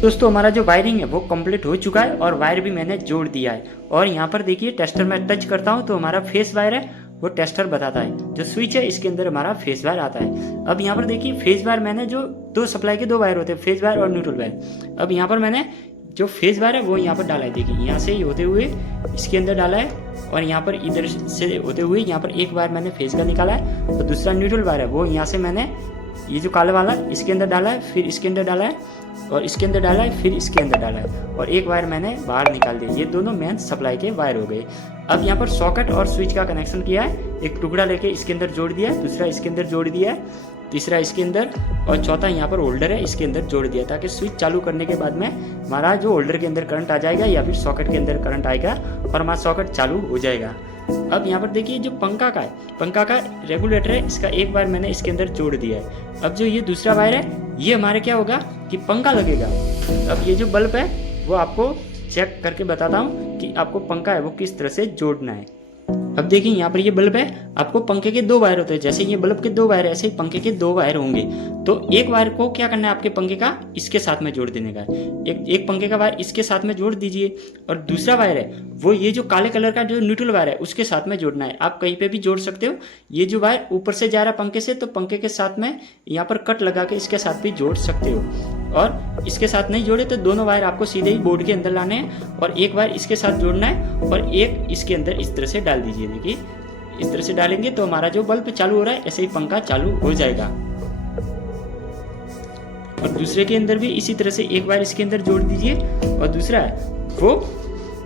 दोस्तों हमारा जो वायरिंग है वो कंप्लीट हो चुका है और वायर भी मैंने जोड़ दिया है। और यहाँ पर देखिए टेस्टर में टच करता हूँ तो हमारा फेस वायर है वो टेस्टर बताता है। जो स्विच है इसके अंदर हमारा फेस वायर आता है। अब यहाँ पर देखिए फेस वायर मैंने जो दो सप्लाई के दो वायर होते हैं, फेस वायर और न्यूट्रल वायर। अब यहाँ पर मैंने जो फेस वायर है वो यहाँ पर डाला है। देखिए यहाँ से ही होते हुए इसके अंदर डाला है और यहाँ पर इधर से होते हुए यहाँ पर एक वायर मैंने फेस का निकाला है और दूसरा न्यूट्रल वायर है वो यहाँ से मैंने ये जो काला वाला इसके अंदर डाला है, फिर इसके अंदर डाला है और इसके अंदर डाला है, फिर इसके अंदर डाला है और एक वायर मैंने बाहर निकाल दिया। ये दोनों मेन सप्लाई के वायर हो गए। अब यहाँ पर सॉकेट और स्विच का कनेक्शन किया है। एक टुकड़ा लेके इसके अंदर जोड़ दिया है, दूसरा इसके अंदर जोड़ दिया है, तीसरा इसके अंदर और चौथा यहाँ पर होल्डर है इसके अंदर जोड़ दिया, ताकि स्विच चालू करने के बाद में हमारा जो होल्डर के अंदर करंट आ जाएगा या फिर सॉकेट के अंदर करंट आएगा और हमारा सॉकेट चालू हो जाएगा। अब यहाँ पर देखिए जो पंखा का है, पंखा का रेगुलेटर है, इसका एक वायर मैंने इसके अंदर जोड़ दिया है। अब जो ये दूसरा वायर है ये हमारे क्या होगा कि पंखा लगेगा। अब ये जो बल्ब है वो आपको चेक करके बताता हूँ कि आपको पंखा है वो किस तरह से जोड़ना है। अब देखिए यहाँ पर ये बल्ब है, आपको पंखे के दो वायर होते हैं। जैसे ये बल्ब के दो वायर है ऐसे ही पंखे के दो वायर होंगे। तो एक वायर को क्या करना है आपके पंखे का इसके साथ में जोड़ देने का। एक पंखे का वायर इसके साथ में जोड़ दीजिए और दूसरा वायर है वो ये जो काले कलर का जो न्यूट्रल वायर है उसके साथ में जोड़ना है। आप कहीं पे भी जोड़ सकते हो। ये जो वायर ऊपर से जा रहा है पंखे से तो पंखे के साथ में यहाँ पर कट लगा के इसके साथ भी जोड़ सकते हो। और इसके साथ नहीं जोड़े तो दोनों वायर आपको सीधे ही बोर्ड के अंदर लाने हैं और एक वायर इसके साथ जोड़ना है और एक इसके अंदर इस तरह से डाल दीजिए। देखिए इस तरह से डालेंगे तो हमारा जो बल्ब चालू हो रहा है ऐसे ही पंखा चालू हो जाएगा। और दूसरे के अंदर भी इसी तरह से एक वायर इसके अंदर जोड़ दीजिए और दूसरा है वो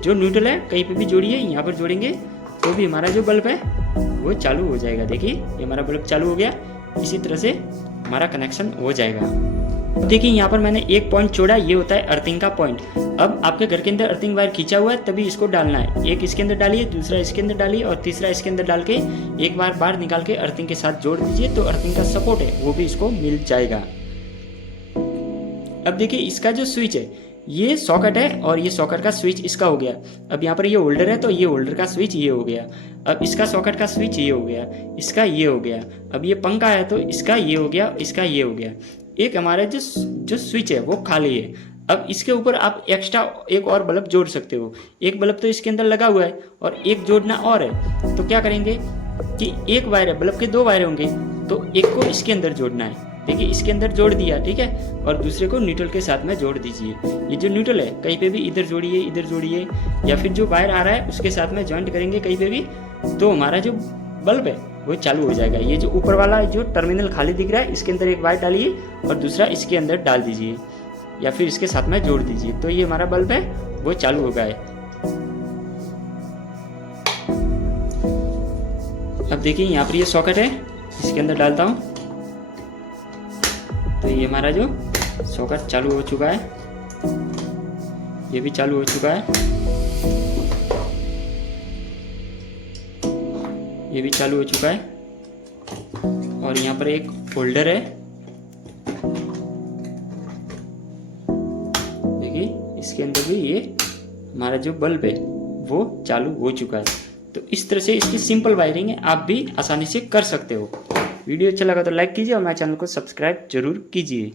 जो न्यूट्रल है कहीं पे भी जोड़िए, यहाँ पर जोड़ेंगे तो भी हमारा जो बल्ब है वो चालू हो जाएगा। देखिए ये हमारा बल्ब चालू हो गया। इसी तरह से हमारा कनेक्शन हो जाएगा। अब देखिए यहाँ पर मैंने एक पॉइंट छोड़ा, ये होता है अर्थिंग का पॉइंट। अब आपके घर के अंदर अर्थिंग वायर खींचा हुआ है तभी इसको डालना है। एक इसके अंदर डालिए, दूसरा इसके अंदर डालिए और तीसरा इसके अंदर डाल के एक बार बाहर निकाल के अर्थिंग के साथ जोड़ दीजिए तो अर्थिंग का सपोर्ट है वो भी इसको मिल जाएगा। अब देखिए इसका जो स्विच है ये सॉकेट है और ये सॉकेट का स्विच इसका हो गया। अब यहाँ पर ये होल्डर है तो ये होल्डर का स्विच ये हो गया। अब इसका सॉकेट का स्विच ये हो गया, इसका ये हो गया। अब ये पंखा है तो इसका ये हो गया, इसका ये हो गया। एक हमारा जो स्विच है वो खाली है। अब इसके ऊपर आप एक्स्ट्रा एक और बल्ब जोड़ सकते हो। एक बल्ब तो इसके अंदर लगा हुआ है और एक जोड़ना और है। तो क्या करेंगे कि एक वायर है, बल्ब के दो वायर होंगे तो एक को इसके अंदर जोड़ना है। देखिए इसके अंदर जोड़ दिया, ठीक है, और दूसरे को न्यूट्रल के साथ में जोड़ दीजिए। ये जो न्यूट्रल है कहीं पे भी इधर जोड़िए, इधर जोड़िए या फिर जो वायर आ रहा है उसके साथ में ज्वाइंट करेंगे कहीं पे भी तो हमारा जो बल्ब है वो चालू हो जाएगा। ये जो ऊपर वाला जो टर्मिनल खाली दिख रहा है इसके अंदर एक वायर डालिए और दूसरा इसके अंदर डाल दीजिए या फिर इसके साथ में जोड़ दीजिए तो ये हमारा बल्ब है वो चालू हो गया है। अब देखिए यहाँ पर ये सॉकेट है, इसके अंदर डालता हूँ तो ये हमारा जो सॉकेट चालू हो चुका है, ये भी चालू हो चुका है, ये भी चालू हो चुका है। और यहाँ पर एक होल्डर है, देखिए इसके अंदर भी ये हमारा जो बल्ब है वो चालू हो चुका है। तो इस तरह से इसकी सिंपल वायरिंग है, आप भी आसानी से कर सकते हो। वीडियो अच्छा लगा तो लाइक कीजिए और मेरे चैनल को सब्सक्राइब जरूर कीजिए।